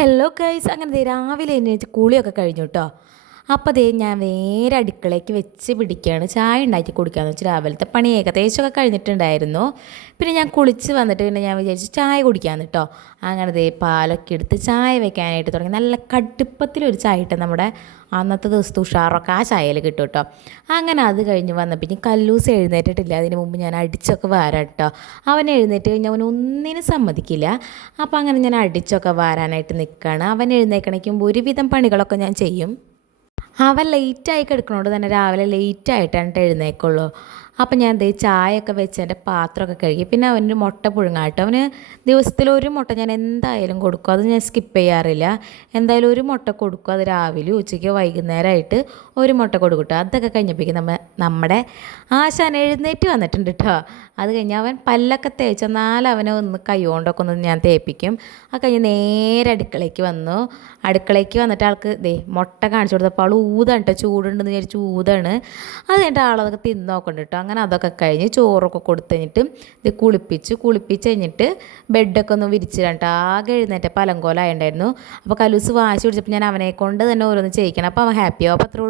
Hello guys, അങ്ങനെ ദേ രാവിലെ എണീറ്റ് കുളിയൊക്കെ കഴിഞ്ഞു കേട്ടോ. അപ്പോൾ ദേ ഞാൻ നേരെ അടുക്കളയ്ക്ക് വെച്ച് പിടിക്കുകയാണ്. ചായ ഉണ്ടാക്കി കുടിക്കാമെന്ന് വെച്ചാൽ രാവിലത്തെ പണി ഏകദേശമൊക്കെ കഴിഞ്ഞിട്ടുണ്ടായിരുന്നു. പിന്നെ ഞാൻ കുളിച്ച് വന്നിട്ട് പിന്നെ ഞാൻ വിചാരിച്ചു ചായ കുടിക്കാമെന്ന് കേട്ടോ. അങ്ങനെ ദേ പാലൊക്കെ എടുത്ത് ചായ വെക്കാനായിട്ട് തുടങ്ങി. നല്ല കടുപ്പത്തിലൊരു ചായ ഇട്ട് നമ്മുടെ അന്നത്തെ ദിവസത്തെ ഉഷാറൊക്കെ ആ ചായയിൽ കിട്ടും കേട്ടോ. അങ്ങനെ അത് കഴിഞ്ഞ് വന്നപ്പോൾ ഇനി കല്ലൂസ് എഴുന്നേറ്റിട്ടില്ല. അതിന് മുമ്പ് ഞാൻ അടിച്ചൊക്കെ വാരാം കേട്ടോ. അവൻ എഴുന്നേറ്റ് കഴിഞ്ഞാൽ അവൻ ഒന്നിനും സമ്മതിക്കില്ല. അപ്പോൾ അങ്ങനെ ഞാൻ അടിച്ചൊക്കെ വാരാനായിട്ട് നിൽക്കുകയാണ്. അവൻ എഴുന്നേക്കണേക്കുമ്പോൾ ഒരുവിധം പണികളൊക്കെ ഞാൻ ചെയ്യും. അവൻ ലേറ്റായി കിടക്കണോണ്ട് തന്നെ രാവിലെ ലേറ്റായിട്ടാണ് എഴുന്നേക്കുള്ളൂ. അപ്പം ഞാൻ ദേ ചായയൊക്കെ വെച്ച് എൻ്റെ പാത്രമൊക്കെ കഴുകി. പിന്നെ അവനൊരു മുട്ട പുഴുങ്ങാട്ടോ. അവന് ദിവസത്തിലൊരു മുട്ട ഞാൻ എന്തായാലും കൊടുക്കും, അത് ഞാൻ സ്കിപ്പ് ചെയ്യാറില്ല. എന്തായാലും ഒരു മുട്ട കൊടുക്കും. അത് രാവിലെ ഉച്ചയ്ക്ക് വൈകുന്നേരമായിട്ട് ഒരു മുട്ട കൊടുക്കട്ടോ. അതൊക്കെ കഴിഞ്ഞപ്പോഴേക്കും നമ്മുടെ ആശാൻ എഴുന്നേറ്റ് വന്നിട്ടുണ്ട് കേട്ടോ. അത് കഴിഞ്ഞ് അവൻ പല്ലൊക്കെ തേച്ച് എന്നാൽ അവനെ ഒന്ന് കൈ കൊണ്ടൊക്കെ ഒന്ന് ഞാൻ തേപ്പിക്കും. അത് കഴിഞ്ഞ് നേരെ അടുക്കളയ്ക്ക് വന്നു. അടുക്കളയ്ക്ക് വന്നിട്ട് ആൾക്ക് ദേ മുട്ട കാണിച്ചു കൊടുത്തപ്പോൾ ആൾ ഊതാണ് കേട്ടോ. ചൂടുണ്ടെന്ന് വിചാരിച്ച് ഊതാണ്. അത് കഴിഞ്ഞിട്ട് ആളതൊക്കെ തിന്ന് നോക്കണ്ട കേട്ടോ. അങ്ങനെ അതൊക്കെ കഴിഞ്ഞ് ചോറൊക്കെ കൊടുത്തു കഴിഞ്ഞിട്ട് ഇത് കുളിപ്പിച്ച് കഴിഞ്ഞിട്ട് ബെഡൊക്കെ ഒന്ന് വിരിച്ചിടാണ്ട് ആകെ എഴുന്നേറ്റ പലങ്കോലായിട്ടുണ്ടായിരുന്നു. അപ്പോൾ കലൂസ് വാശി പിടിച്ചപ്പോൾ ഞാൻ അവനെ കൊണ്ട് തന്നെ ഓരോന്ന് ചെയ്യിക്കണം. അപ്പോൾ അവൻ ഹാപ്പിയാവും. അപ്പോൾ അത്രേ ഉള്ളൂ.